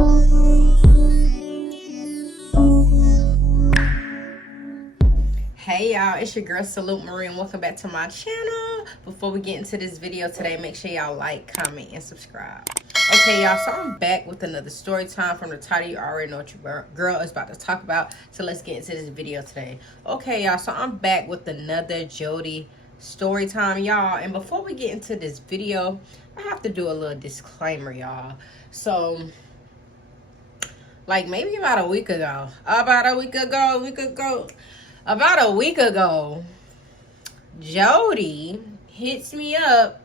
Hey y'all, it's your girl Salute Marie and welcome back to my channel. Before we get into this video today, make sure y'all like, comment, and subscribe. Okay y'all, so I'm back with another story time. From the title, you already know what your girl is about to talk about. So let's get into this video today. Okay y'all, so I'm back with another Jody story time, y'all. And before we get into this video, I have to do a little disclaimer, y'all. So like maybe about a week ago, Jody hits me up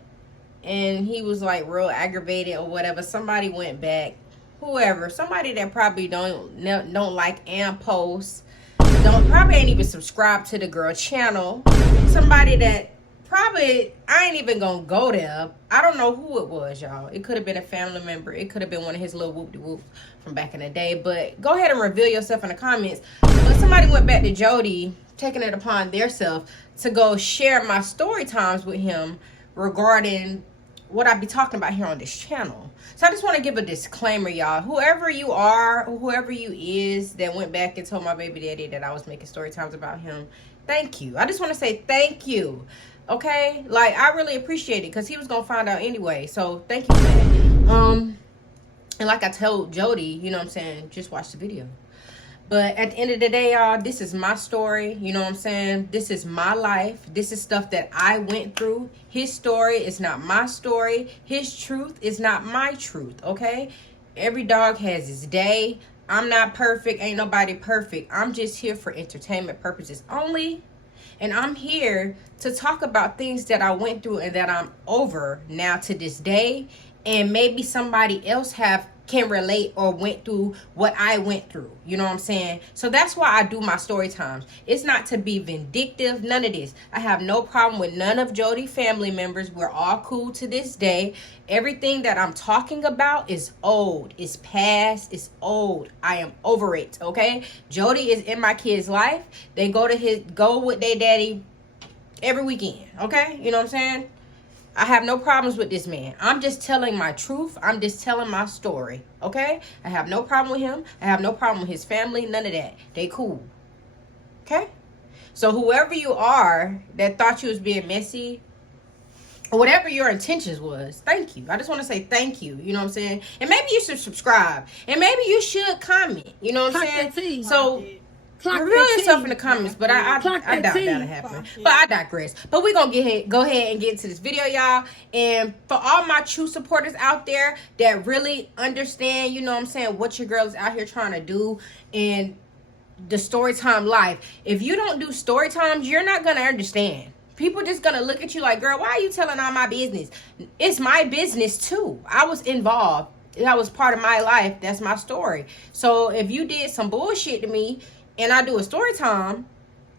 and he was like real aggravated or whatever. Somebody went back, somebody that probably don't like and post, probably ain't even subscribed to the girl channel. Somebody that probably, I ain't even gonna go there. I don't know who it was, y'all. It could have been a family member. It could have been one of his little whoop-de-whoops from back in the day. But go ahead and reveal yourself in the comments. But somebody went back to Jody, taking it upon theirself to go share my story times with him regarding what I be talking about here on this channel. So I just want to give a disclaimer, y'all. Whoever you are, whoever you is that went back and told my baby daddy that I was making story times about him, thank you. I just want to say thank you. Okay, like I really appreciate it because he was gonna find out anyway. So thank you for that. And like I told Jody, you know what I'm saying, just watch the video. But at the end of the day, y'all, this is my story. You know what I'm saying? This is my life. This is stuff that I went through. His story is not my story. His truth is not my truth. Okay, every dog has his day. I'm not perfect. Ain't nobody perfect. I'm just here for entertainment purposes only. And I'm here to talk about things that I went through and that I'm over now to this day. And maybe somebody else can relate or went through what I went through. You know what I'm saying? So that's why I do my story times. It's not to be vindictive, none of this. I have no problem with none of Jody family members. We're all cool to this day. Everything that I'm talking about is old. It's past. It's old. I am over it, okay? Jody is in my kid's life. They go with their daddy every weekend, okay? You know what I'm saying? I have no problems with this man. I'm just telling my truth. I'm just telling my story, okay? I have no problem with him. I have no problem with his family. None of that. They cool, okay? So whoever you are that thought you was being messy, or whatever your intentions was, thank you. I just want to say thank you. You know what I'm saying? And maybe you should subscribe. And maybe you should comment. You know what I'm saying? So reveal yourself in the comments, but I doubt that'll happen. But I digress. But we're going to go ahead and get into this video, y'all. And for all my true supporters out there that really understand, you know what I'm saying, what your girl is out here trying to do and the storytime life. If you don't do story times, you're not going to understand. People just going to look at you like, girl, why are you telling all my business? It's my business too. I was involved. That was part of my life. That's my story. So if you did some bullshit to me, and I do a story time,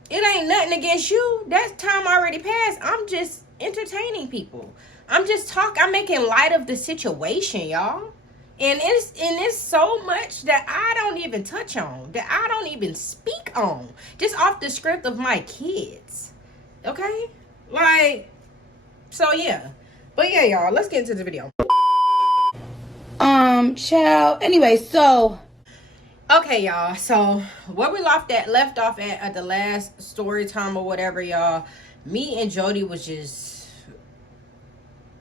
it ain't nothing against you. That time already passed. I'm just entertaining people. I'm making light of the situation, y'all. And it's so much that I don't even touch on, that I don't even speak on, just off the script of my kids. Okay? Like, so yeah. But yeah, y'all, let's get into the video. Child. Anyway, so okay, y'all, so where we left off at the last story time or whatever, y'all, me and Jody was just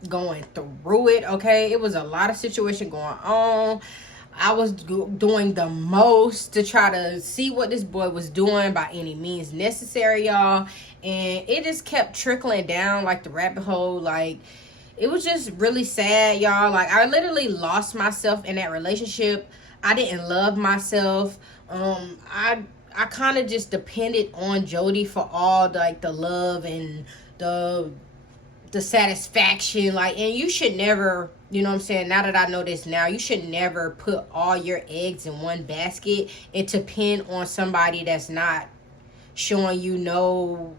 going through it, okay? It was a lot of situation going on. I was doing the most to try to see what this boy was doing by any means necessary, y'all, and it just kept trickling down like the rabbit hole. Like, it was just really sad, y'all. Like, I literally lost myself in that relationship. I didn't love myself. I kind of just depended on Jody for all the love and the satisfaction. Like, and you should never, you know what I'm saying, now that I know this now, you should never put all your eggs in one basket and depend on somebody that's not showing you no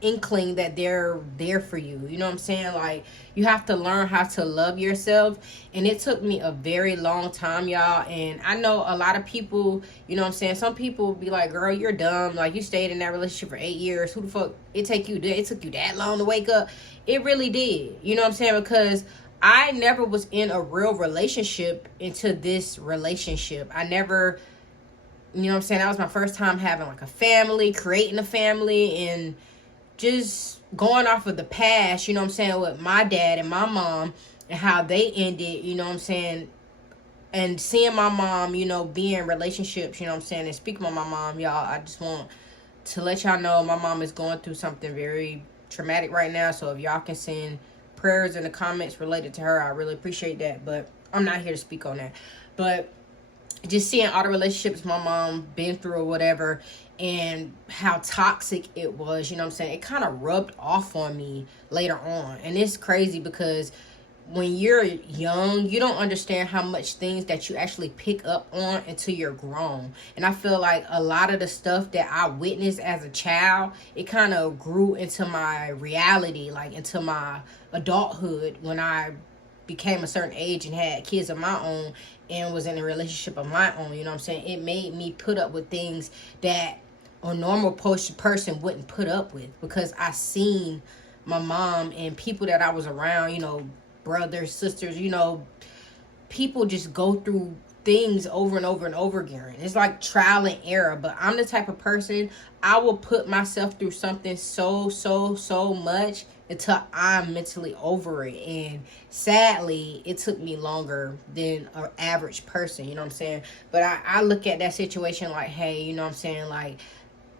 inkling that they're there for you. You know what I'm saying? Like, you have to learn how to love yourself, and it took me a very long time, y'all. And I know a lot of people, you know what I'm saying, some people be like, girl, you're dumb, like, you stayed in that relationship for 8 years, who the fuck, it took you that long to wake up? It really did, you know what I'm saying? Because I never was in a real relationship into this relationship. I never, you know what I'm saying? That was my first time having like a family, creating a family, and just going off of the past, you know what I'm saying, with my dad and my mom and how they ended, you know what I'm saying, and seeing my mom, you know, be in relationships, you know what I'm saying, and speaking of my mom, y'all, I just want to let y'all know my mom is going through something very traumatic right now. So if y'all can send prayers in the comments related to her, I really appreciate that. But I'm not here to speak on that. But just seeing all the relationships my mom been through or whatever, and how toxic it was, you know what I'm saying, it kind of rubbed off on me later on. And it's crazy because when you're young, you don't understand how much things that you actually pick up on until you're grown. And I feel like a lot of the stuff that I witnessed as a child, it kind of grew into my reality, like into my adulthood, when I became a certain age and had kids of my own and was in a relationship of my own. You know what I'm saying? It made me put up with things that a normal person wouldn't put up with, because I seen my mom and people that I was around, you know, brothers, sisters, you know, people just go through things over and over and over again. It's like trial and error. But I'm the type of person, I will put myself through something so much until I'm mentally over it. And sadly, it took me longer than an average person, you know what I'm saying? But I look at that situation like, hey, you know what I'm saying, like,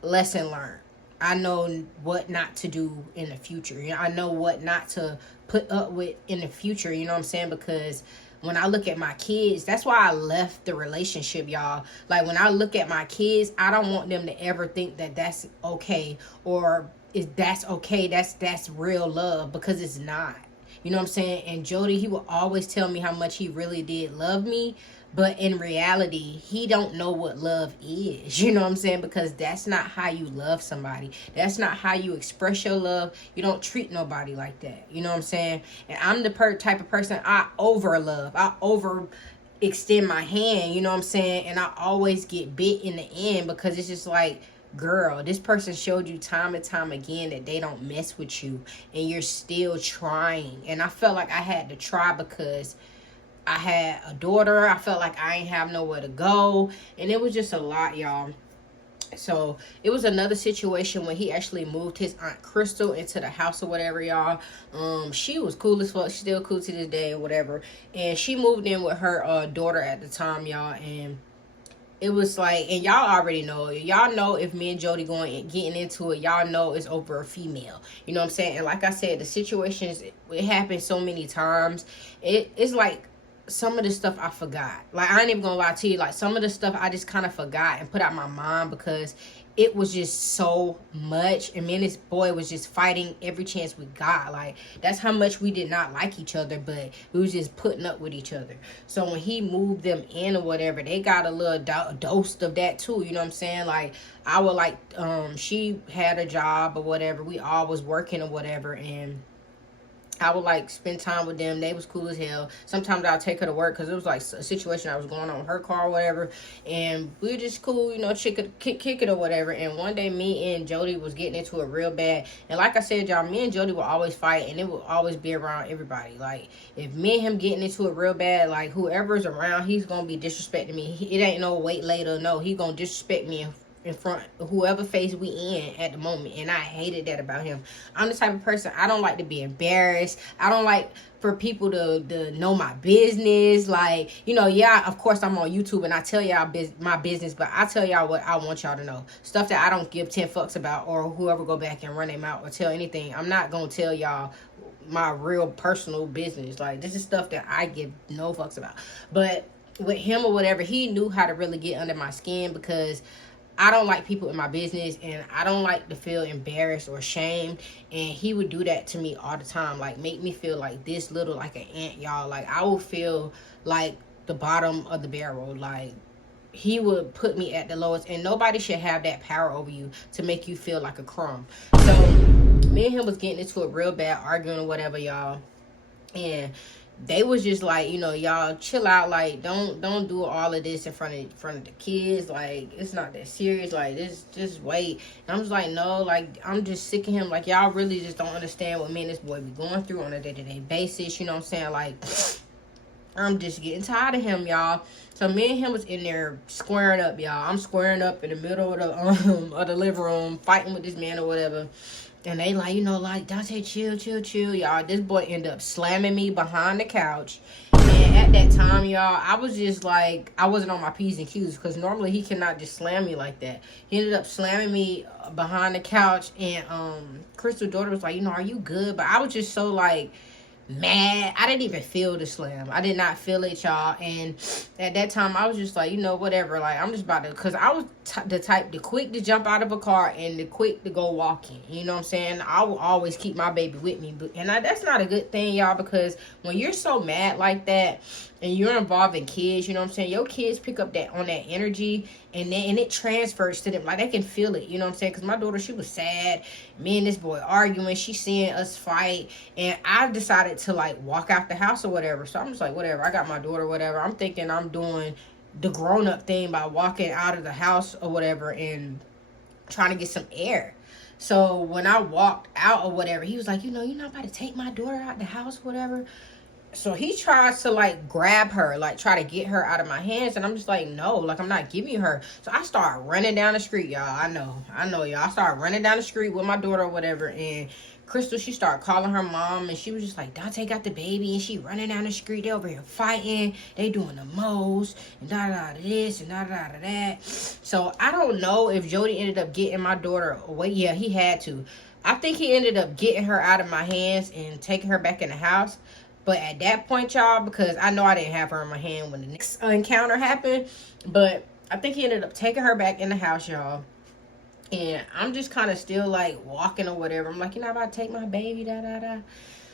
lesson learned. I know what not to do in the future. You know, I know what not to put up with in the future, you know what I'm saying? Because when I look at my kids, that's why I left the relationship, y'all. Like, when I look at my kids, I don't want them to ever think that that's okay, or is that's okay, that's real love, because it's not. You know what I'm saying? And Jody, he will always tell me how much he really did love me, but in reality, he don't know what love is. You know what I'm saying? Because that's not how you love somebody. That's not how you express your love. You don't treat nobody like that. You know what I'm saying? And I'm the type of person, I over love. I over extend my hand, you know what I'm saying? And I always get bit in the end, because it's just like, girl, this person showed you time and time again that they don't mess with you, and you're still trying. And I felt like I had to try because I had a daughter. I felt like I ain't have nowhere to go, and it was just a lot, y'all. So it was another situation when he actually moved his Aunt Crystal into the house or whatever, y'all. She was cool as fuck. She's still cool to this day or whatever. And she moved in with her daughter at the time, y'all. And it was like, and y'all already know, y'all know if me and Jody getting into it, y'all know it's over a female. You know what I'm saying? And like I said, the situations, it happened so many times. It's like, some of the stuff I forgot. Like, I ain't even gonna lie to you. Like, some of the stuff I just kind of forgot and put out my mind, because it was just so much. And me and this boy was just fighting every chance we got. Like, that's how much we did not like each other, but we was just putting up with each other. So when he moved them in or whatever, they got a little dose of that too. You know what I'm saying? Like, I would like, she had a job or whatever. We all was working or whatever, and I would like spend time with them. They was cool as hell. Sometimes I'll take her to work, because it was like a situation I was going on with her car or whatever, and we were just cool, you know, kick it or whatever. And one day, me and Jody was getting into it real bad. And like I said, y'all, me and Jody will always fight, and it will always be around everybody. Like, if me and him getting into it real bad, like, whoever's around, he's gonna be disrespecting me. It ain't no wait later. No, he gonna disrespect me in front of whoever phase we in at the moment. And I hated that about him. I'm the type of person, I don't like to be embarrassed. I don't like for people to know my business. Like, you know, yeah, of course I'm on YouTube and I tell y'all my business, but I tell y'all what I want y'all to know. Stuff that I don't give 10 fucks about, or whoever go back and run them out or tell anything. I'm not gonna tell y'all my real personal business. Like, this is stuff that I give no fucks about. But with him or whatever, he knew how to really get under my skin, because I don't like people in my business, and I don't like to feel embarrassed or ashamed. And he would do that to me all the time, like make me feel like this little, like an ant, y'all. Like, I would feel like the bottom of the barrel. Like, he would put me at the lowest, and nobody should have that power over you to make you feel like a crumb. So me and him was getting into it real bad, arguing or whatever, y'all. And they was just like, you know, y'all chill out, like don't do all of this in front of the kids, like it's not that serious, like this, just wait. And I'm just like, no, like I'm just sick of him, like y'all really just don't understand what me and this boy be going through on a day-to-day basis, you know what I'm saying? Like I'm just getting tired of him, y'all. So me and him was in there squaring up, y'all. I'm squaring up in the middle of the living room, fighting with this man or whatever. And they like, you know, like, Dante, chill, y'all. This boy ended up slamming me behind the couch. And at that time, y'all, I was just like, I wasn't on my P's and Q's. Because normally he cannot just slam me like that. He ended up slamming me behind the couch. And Crystal's daughter was like, you know, are you good? But I was just so, like, mad. I didn't even feel the slam. I did not feel it, y'all. And at that time I was just like, you know, whatever, like I'm just about to, because I was the type to quick to jump out of a car and the quick to go walking, you know what I'm saying? I will always keep my baby with me, and that's not a good thing, y'all, because when you're so mad like that and you're involving kids, you know what I'm saying, your kids pick up that energy, and it transfers to them, like they can feel it, you know what I'm saying? Because my daughter, she was sad, me and this boy arguing, she seeing us fight, and I decided to like walk out the house or whatever. So I'm just like, whatever, I got my daughter, whatever. I'm thinking I'm doing the grown-up thing by walking out of the house or whatever and trying to get some air. So when I walked out or whatever, he was like, you know, you're not about to take my daughter out the house, whatever. So he tries to like grab her, like try to get her out of my hands, and I'm just like, no, like I'm not giving her. So I start running down the street, y'all. I know, y'all. I start running down the street with my daughter or whatever, and Crystal, she started calling her mom, and she was just like, Dante got the baby, and she running down the street. They over here fighting. They doing the most, and da-da-da this, and da-da-da that. So I don't know if Jody ended up getting my daughter away. Yeah, he had to. I think he ended up getting her out of my hands and taking her back in the house. But at that point, y'all, because I know I didn't have her in my hand when the next encounter happened, but I think he ended up taking her back in the house, y'all. And I'm just kind of still like walking or whatever. I'm like, you're not about to take my baby, da-da-da.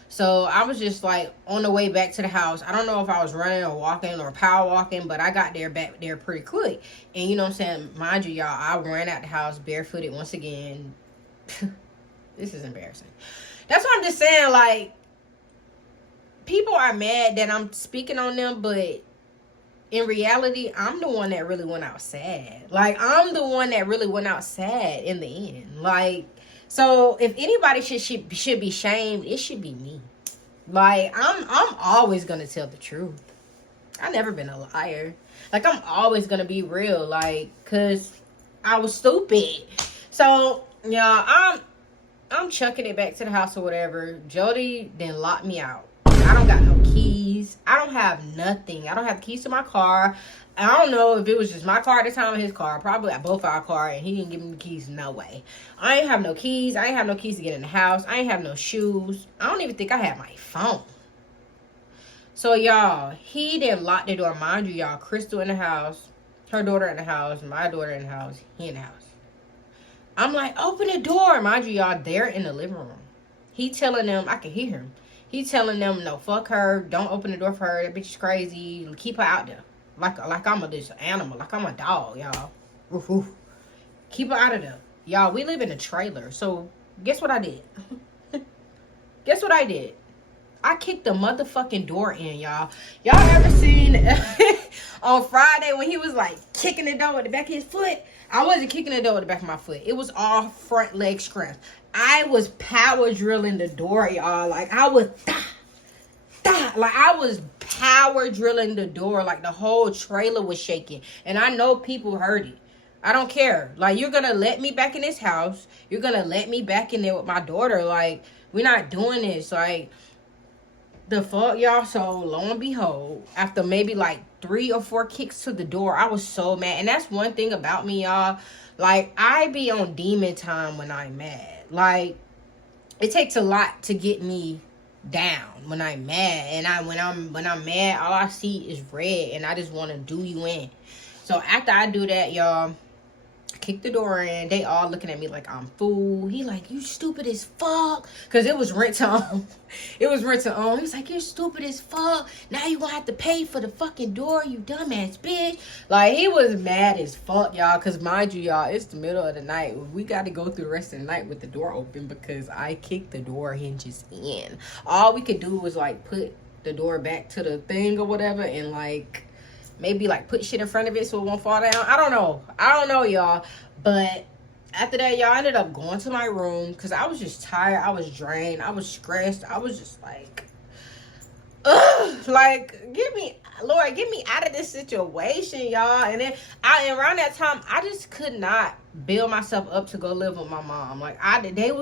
So I was just like on the way back to the house. I don't know if I was running or walking or power walking, but I got back there pretty quick. And you know what I'm saying? Mind you, y'all, I ran out the house barefooted once again. This is embarrassing. That's what I'm just saying, like, people are mad that I'm speaking on them, but in reality, I'm the one that really went out sad. Like, I'm the one that really went out sad in the end. Like, so if anybody should be shamed, it should be me. Like, I'm always gonna tell the truth. I've never been a liar. Like, I'm always gonna be real. Like, cause I was stupid. So, y'all, I'm chucking it back to the house or whatever. Jody then locked me out. I don't got no keys. I don't have nothing. I don't have keys to my car. I don't know if it was just my car at the time or his car. Probably at both our car, and he didn't give me the keys. No way. I ain't have no keys. I ain't have no keys to get in the house. I ain't have no shoes. I don't even think I had my phone. So, y'all, he then locked the door. Mind you, y'all, Crystal in the house, her daughter in the house, my daughter in the house, he in the house. I'm like, open the door. Mind you, y'all, they're in the living room. He telling them, I can hear him. He telling them, no, fuck her. Don't open the door for her. That bitch is crazy. Keep her out there. Like I'm this animal. Like I'm a dog, y'all. Oof, oof. Keep her out of there. Y'all, we live in a trailer. So, guess what I did? Guess what I did? I kicked the motherfucking door in, y'all. Y'all ever seen on Friday when he was like kicking the door with the back of his foot? I wasn't kicking the door with the back of my foot. It was all front leg strength. I was power drilling the door, y'all. Like I was, like I was power drilling the door. Like the whole trailer was shaking, and I know people heard it. I don't care. Like, you're gonna let me back in this house. You're gonna let me back in there with my daughter. Like, we're not doing this. Like, the fuck, y'all. So lo and behold, after maybe like 3 or 4 kicks to the door, I was so mad. And that's one thing about me, y'all. Like, I be on demon time when I'm mad. Like, it takes a lot to get me down when I'm mad. And when I'm mad, all I see is red, and I just want to do you in. So after I do that, y'all, kick the door in. They all looking at me like I'm fool. He like, you stupid as fuck. Because it was rent to own. It was rent to own. He was like, you're stupid as fuck. Now you gonna have to pay for the fucking door, you dumbass bitch. Like, he was mad as fuck, y'all. Because mind you, y'all, it's the middle of the night. We got to go through the rest of the night with the door open because I kicked the door hinges in. All we could do was like put the door back to the thing or whatever, and like maybe like put shit in front of it so it won't fall down. I don't know, y'all. But after that, y'all, I ended up going to my room because I was just tired. I was drained. I was stressed. I was just like, ugh, like, Lord, get me out of this situation, y'all. And then around that time, I just could not build myself up to go live with my mom. Like, it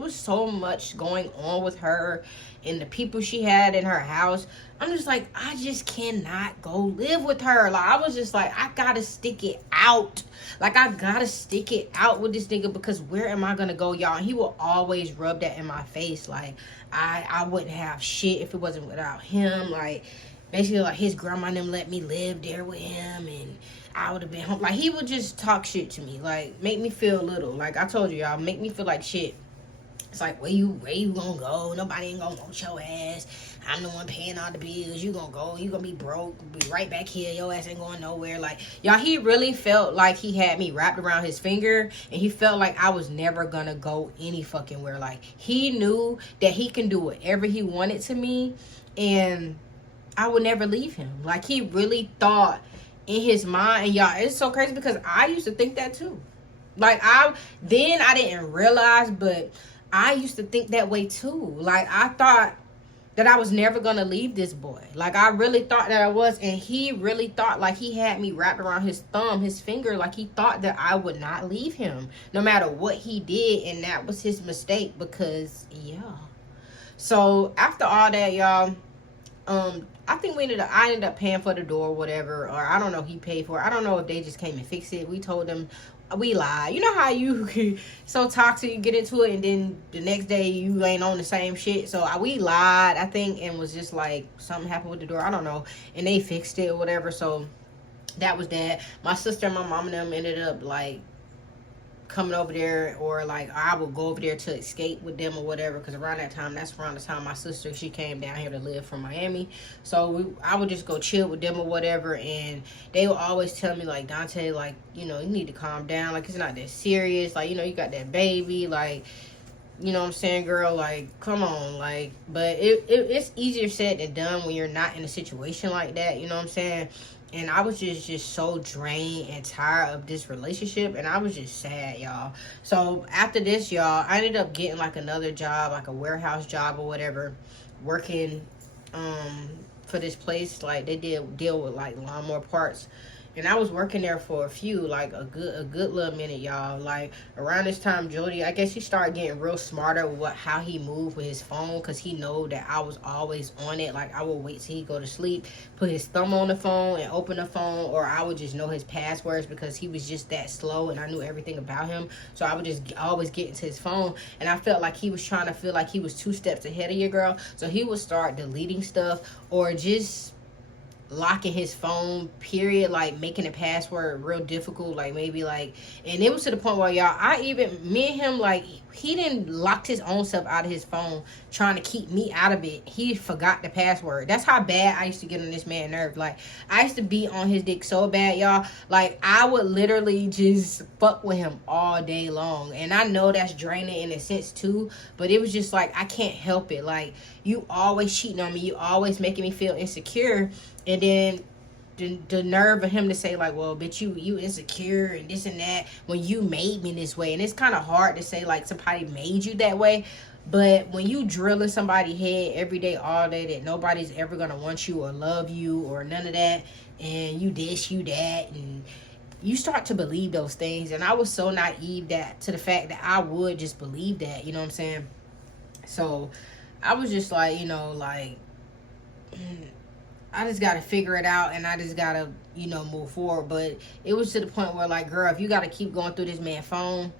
was so much going on with her and the people she had in her house. I'm just like, I just cannot go live with her. Like, I was just like, I gotta stick it out. Like, I gotta stick it out with this nigga, because where am I gonna go, y'all? And he will always rub that in my face. Like, I wouldn't have shit if it wasn't without him. Like, basically, like, his grandma and them let me live there with him, and I would have been home. Like, he would just talk shit to me, like, make me feel little. Like I told you, y'all, make me feel like shit. It's like, where you gonna go? Nobody ain't gonna want your ass. I'm the one paying all the bills. You gonna go, you gonna be broke, be right back here. Your ass ain't going nowhere. Like, y'all, he really felt like he had me wrapped around his finger, and he felt like I was never gonna go any fucking where. Like, he knew that he can do whatever he wanted to me, and I would never leave him. Like, he really thought in his mind. And y'all, it's so crazy because I used to think that too. Like, I didn't realize, but I used to think that way too. Like, I thought that I was never gonna leave this boy. Like, I really thought that I was, and he really thought like he had me wrapped around his thumb, his finger. Like, he thought that I would not leave him no matter what he did, and that was his mistake, because yeah. So after all that, y'all, I think I ended up paying for the door or whatever, or I don't know, he paid for it. I don't know if they just came and fixed it. We told them, we lied. You know how you so toxic, you get into it and then the next day you ain't on the same shit. So we lied, I think, and was just like, something happened with the door, I don't know, and they fixed it or whatever. So that was that. My sister and my mom and them ended up like coming over there, or like I would go over there to escape with them or whatever, because that's around the time my sister, she came down here to live from Miami. So I would just go chill with them or whatever, and they would always tell me like, Dante, like, you know, you need to calm down, like, it's not that serious, like, you know, you got that baby, like, you know what I'm saying, girl, like, come on, like. But it's easier said than done when you're not in a situation like that, you know what I'm saying. And I was just so drained and tired of this relationship, and I was just sad, y'all. So after this, y'all, I ended up getting like another job, like a warehouse job or whatever, working for this place. Like, they deal with like lawnmower parts, and I was working there for a good little minute, y'all. Like, around this time, Jody, I guess he started getting real smarter with how he moved with his phone, because he know that I was always on it. Like, I would wait till he go to sleep, put his thumb on the phone and open the phone, or I would just know his passwords, because he was just that slow and I knew everything about him. So I would just always get into his phone, and I felt like he was trying to feel like he was 2 steps ahead of your girl. So he would start deleting stuff, or just locking his phone, period, like making the password real difficult, like maybe like, and it was to the point where, y'all, me and him, like, he didn't lock his own stuff out of his phone trying to keep me out of it. He forgot the password. That's how bad I used to get on this man's nerve. Like, I used to be on his dick so bad, y'all. Like, I would literally just fuck with him all day long, and I know that's draining in a sense too, but it was just like, I can't help it. Like, you always cheating on me, you always making me feel insecure. And then the nerve of him to say like, well, bitch, you insecure and this and that when you made me this way. And it's kind of hard to say like somebody made you that way, but when you drilling somebody's head every day, all day, that nobody's ever gonna want you or love you or none of that, and you this, you that, and you start to believe those things. And I was so naive to the fact that I would just believe that, you know what I'm saying? So I was just like, you know, like, I just got to figure it out, and I just got to, you know, move forward. But it was to the point where, like, girl, if you got to keep going through this man's phone,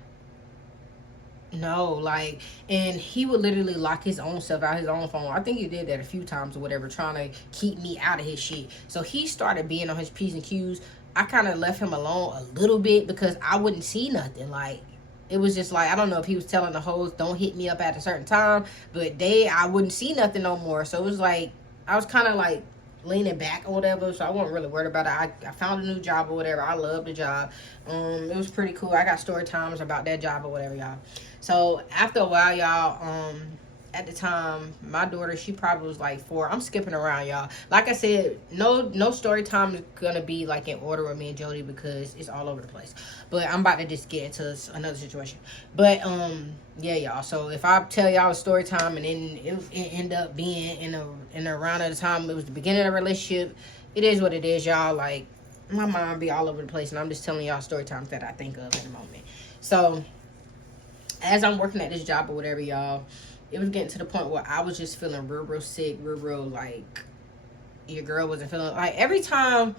no, like, and he would literally lock his own stuff out, his own phone. I think he did that a few times or whatever, trying to keep me out of his shit. So he started being on his P's and Q's. I kind of left him alone a little bit because I wouldn't see nothing. Like, it was just like, I don't know if he was telling the hoes, don't hit me up at a certain time, but I wouldn't see nothing no more. So it was like, I was kind of like leaning back or whatever, so I wasn't really worried about it. I found a new job or whatever. I loved the job. It was pretty cool. I got story times about that job or whatever, y'all. So after a while, y'all, at the time, my daughter, she probably was like 4. I'm skipping around, y'all. Like I said, no story time is gonna be like in order with me and Jody because it's all over the place. But I'm about to just get into another situation. But yeah, y'all. So if I tell y'all a story time and then it end up being in around at the time it was the beginning of the relationship, it is what it is, y'all. Like, my mind be all over the place, and I'm just telling y'all story times that I think of in the moment. So as I'm working at this job or whatever, y'all, it was getting to the point where I was just feeling real sick, real like your girl wasn't feeling like every time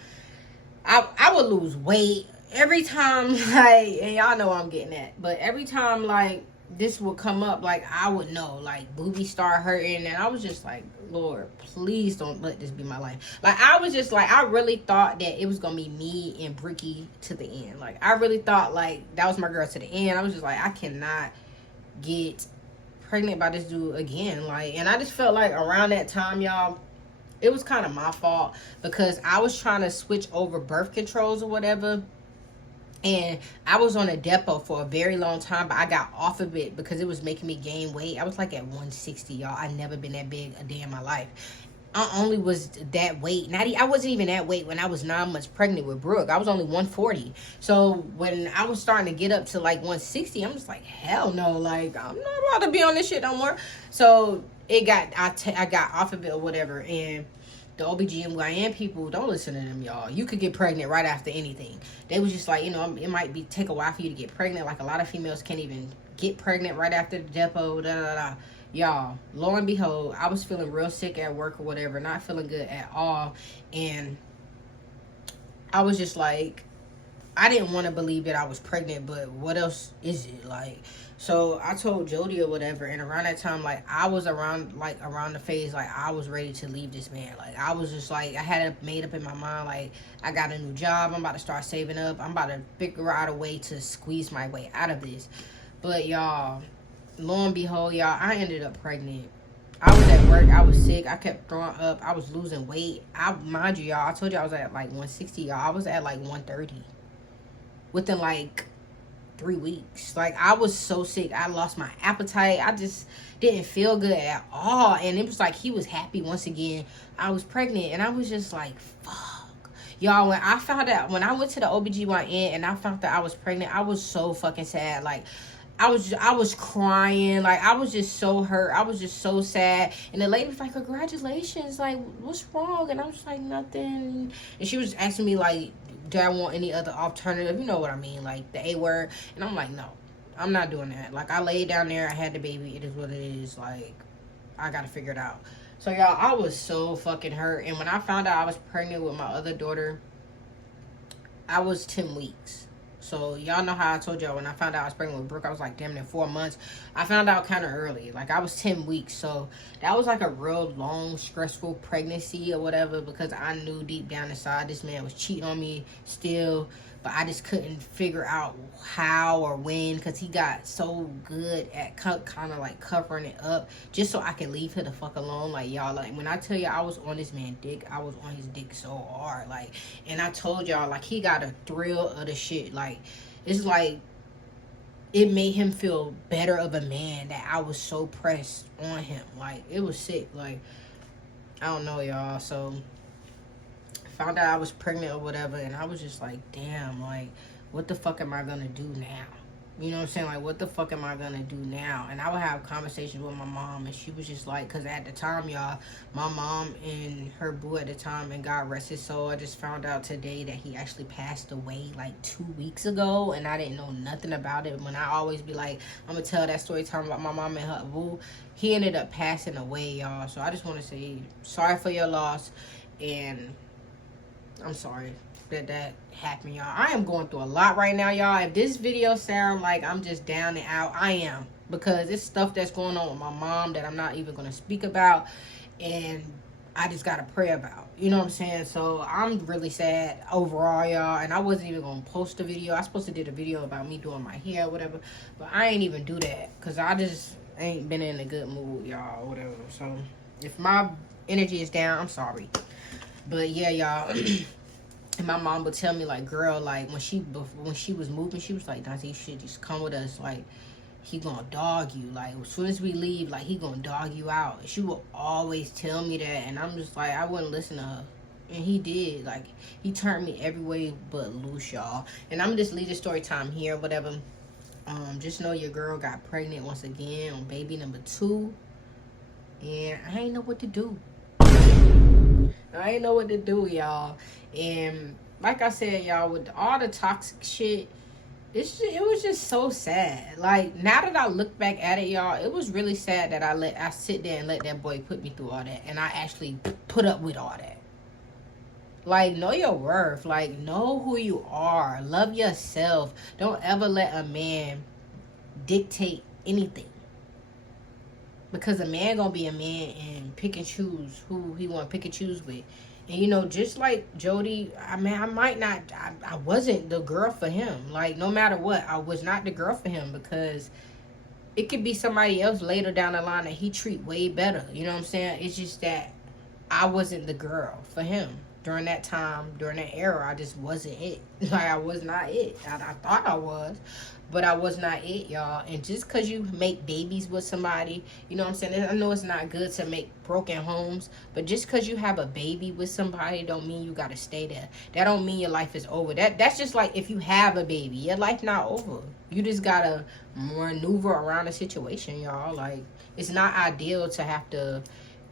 I would lose weight. Every time, like, and y'all know I'm getting at, but every time like this would come up, like I would know, like boobies start hurting, and I was just like, Lord, please don't let this be my life. Like I was just like, I really thought that it was gonna be me and Bricky to the end. Like I really thought like that was my girl to the end. I was just like, I cannot get pregnant by this dude again. Like, and I just felt like around that time, y'all, it was kind of my fault because I was trying to switch over birth controls or whatever. And I was on a depot for a very long time, but I got off of it because it was making me gain weight. I was like at 160, y'all. I never been that big a day in my life. I only was that weight. I wasn't even that weight when I was 9 months pregnant with Brooke. I was only 140. So when I was starting to get up to like 160, I'm just like, hell no. Like, I'm not about to be on this shit no more. So I got off of it or whatever. And the OBGYN people, don't listen to them, y'all. You could get pregnant right after anything. They was just like, you know, it might take a while for you to get pregnant. Like a lot of females can't even get pregnant right after the depot. Y'all, lo and behold, I was feeling real sick at work or whatever, not feeling good at all. And I was just like, I didn't want to believe that I was pregnant, but what else is it? Like, so I told Jody or whatever, and around that time, like, I was around the phase, like, I was ready to leave this man. Like, I was just like, I had it made up in my mind, like, I got a new job, I'm about to start saving up, I'm about to figure out a way to squeeze my way out of this. But y'all, lo and behold, y'all, I ended up pregnant. I was at work, I was sick, I kept throwing up, I was losing weight. Mind you, y'all, I told you I was at like 160, y'all, I was at like 130 within like 3 weeks. Like, I was so sick, I lost my appetite, I just didn't feel good at all. And it was like he was happy once again I was pregnant, and I was just like, fuck. Y'all, when I went to the OBGYN and I found that I was pregnant, I was so fucking sad. Like, I was crying. Like, I was just so hurt. I was just so sad. And the lady was like, congratulations. Like, what's wrong? And I was like, nothing. And she was asking me, like, do I want any other alternative? You know what I mean? Like, the A word. And I'm like, no, I'm not doing that. Like, I laid down there. I had the baby. It is what it is. Like, I got to figure it out. So, y'all, I was so fucking hurt. And when I found out I was pregnant with my other daughter, I was 10 weeks. So, y'all know how I told y'all when I found out I was pregnant with Brooke, I was like, damn near 4 months. I found out kind of early. Like, I was 10 weeks. So, that was like a real long, stressful pregnancy or whatever, because I knew deep down inside this man was cheating on me still. But I just couldn't figure out how or when, because he got so good at kind of like covering it up just so I could leave her the fuck alone. Like, y'all, like, when I tell you I was on this man's dick, I was on his dick so hard. Like, and I told y'all, like, he got a thrill of the shit. Like, it's like it made him feel better of a man that I was so pressed on him. Like, it was sick. Like, I don't know, y'all. So found out I was pregnant or whatever, and I was just like, damn, like, what the fuck am I gonna do now? You know what I'm saying? Like, what the fuck am I gonna do now? And I would have conversations with my mom, and she was just like, because at the time, y'all, my mom and her boo at the time, and God rest his soul, I just found out today that he actually passed away like 2 weeks ago, and I didn't know nothing about it. When I always be like, I'm gonna tell that story time about my mom and her boo, he ended up passing away, y'all. So I just want to say sorry for your loss, and I'm sorry that happened, y'all. I am going through a lot right now, y'all. If this video sound like I'm just down and out, I am, because it's stuff that's going on with my mom that I'm not even going to speak about, and I just got to pray about. You know what I'm saying? So I'm really sad overall, y'all, and I wasn't even going to post a video. I was supposed to do a video about me doing my hair or whatever, but I ain't even do that because I just ain't been in a good mood, y'all, or whatever. So if my energy is down, I'm sorry. But yeah, y'all. And my mom would tell me, like, girl, like, when she was moving, she was like, Dante, you should just come with us. Like, he gonna dog you. Like, as soon as we leave, like, he gonna dog you out. She will always tell me that, and I'm just like, I wouldn't listen to her. And he did. Like, he turned me every way but loose, y'all. And I'm just leave the story time here, whatever. Just know your girl got pregnant once again on baby number 2. And I ain't know what to do. I ain't know what to do, y'all. And like I said, y'all, with all the toxic shit, it was just so sad. Like, now that I look back at it, y'all, it was really sad that I sit there and let that boy put me through all that, and I actually put up with all that. Like, know your worth. Like, know who you are. Love yourself. Don't ever let a man dictate anything. Because a man gonna be a man and pick and choose who he want to pick and choose with. And, you know, just like Jody, I mean, I wasn't the girl for him. Like, no matter what, I was not the girl for him, because it could be somebody else later down the line that he treat way better. You know what I'm saying? It's just that I wasn't the girl for him. During that time, during that era, I just wasn't it. Like, I was not it. I thought I was, but I was not it, y'all. And just because you make babies with somebody, you know what I'm saying? I know it's not good to make broken homes, but just because you have a baby with somebody don't mean you got to stay there. That don't mean your life is over. That's just like if you have a baby, your life not over. You just got to maneuver around the situation, y'all. Like, it's not ideal to have to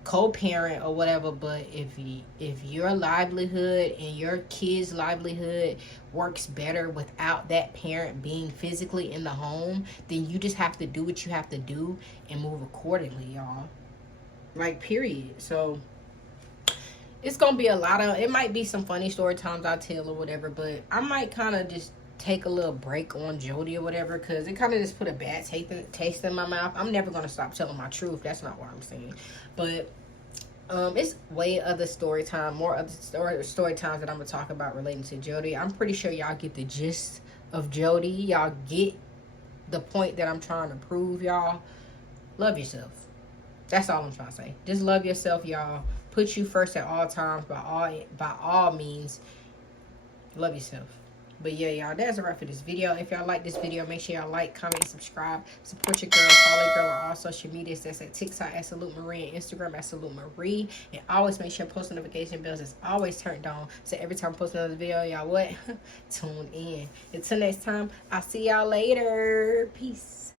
co-parent or whatever, but if your livelihood and your kids' livelihood works better without that parent being physically in the home, then you just have to do what you have to do and move accordingly, y'all. Like, period. So it's gonna be a lot of, it might be some funny story times I tell or whatever, but I might kind of just take a little break on Jody or whatever, because it kind of just put a bad taste in my mouth. I'm never going to stop telling my truth. That's not what I'm saying. But it's way other story time, more other story times that I'm going to talk about relating to Jody. I'm pretty sure y'all get the gist of Jody. Y'all get the point that I'm trying to prove, y'all. Love yourself. That's all I'm trying to say. Just love yourself, y'all. Put you first at all times. By all means, love yourself. But yeah, y'all, that's a wrap for this video. If y'all like this video, make sure y'all like, comment, and subscribe. Support your girl. Follow your girl on all social medias. That's at TikTok, @SaluteMarie, and Instagram, @SaluteMarie. And always make sure post notification bells is always turned on. So every time I post another video, y'all what? Tune in. Until next time, I'll see y'all later. Peace.